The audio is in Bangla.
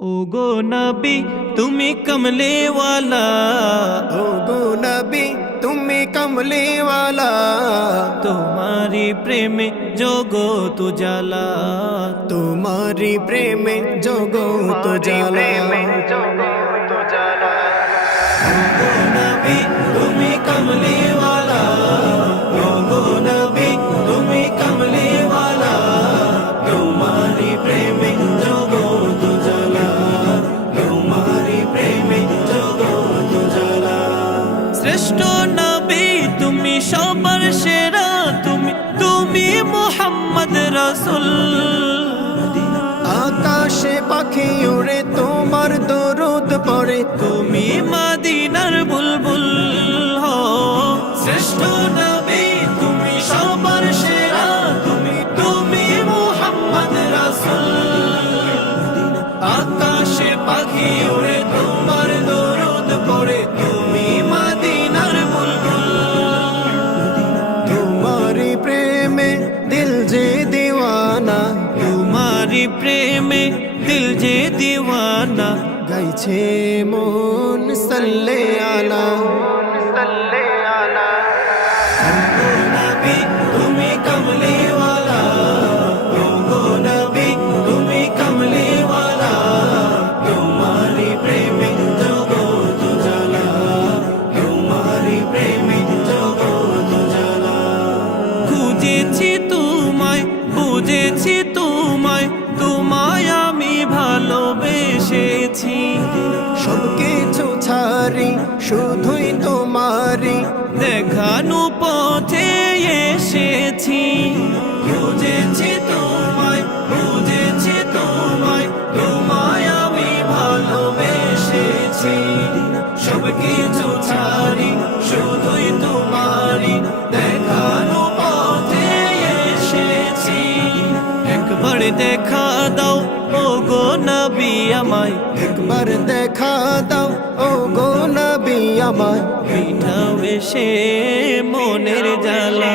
ओ गो नबी তুমি कमले वाला, ओ गो नबी तुम्हें कमले वाला, तुम्हारी प्रेमे जगत उजाला, तुम्हारी प्रेम जगत उजाला। ओ गो नबी তুমি कमले वाला, ओ गो नबी তুমি कमले वाला, तुम्हारी प्रेमे जगत उजाला, तुम्हारी प्रेमे जगत उजाला। শ্রেষ্ঠ নবী তুমি সবার সেরা, তুমি মুহাম্মদ রাসূল। আকাশে পাখি উড়ে তোমার দরুদ পড়ে, তুমি মদিনার বুলবুল হো। শ্রেষ্ঠ নবী তুমি সবার সেরা, তুমি মুহাম্মদ রাসূল। আকাশে পাখি উড়ে তোমার দরুদ পড়ে, তুমি মদিনার বুলবুল। तुम्हारी प्रेम दिल जे दीवाना, तुम्हारी प्रेमे दिल जे दीवाना, গাইছে মন সাল্লে আলা। नबी তুমি कमले वाला, ओ गो नबी তুমি कमले वाला, तुम्हारी प्रेमे जगत उजाला, तुम्हारी प्रेमे जगत उजाला। খুঁজেছি তোমায়, বুঝেছি তোমায়, তোমায় আমি ভালোবেসেছি। সব কিছু ছাড়ি শুধুই তোমারি, দেখানো পথে এসেছি। খুঁজেছি তোমায়, বুঝেছি তোমায়, তোমায় আমি ভালোবেসেছি। সব কিছু ছাড়ি শুধুই তোমারি, দেখানো পথে এসেছি। একবার দেখা দাও ও গো নবী আমায়, একবার দেখা দাও ও গো নবী আমায়, মিঠাও এসে মনের জ্বালা।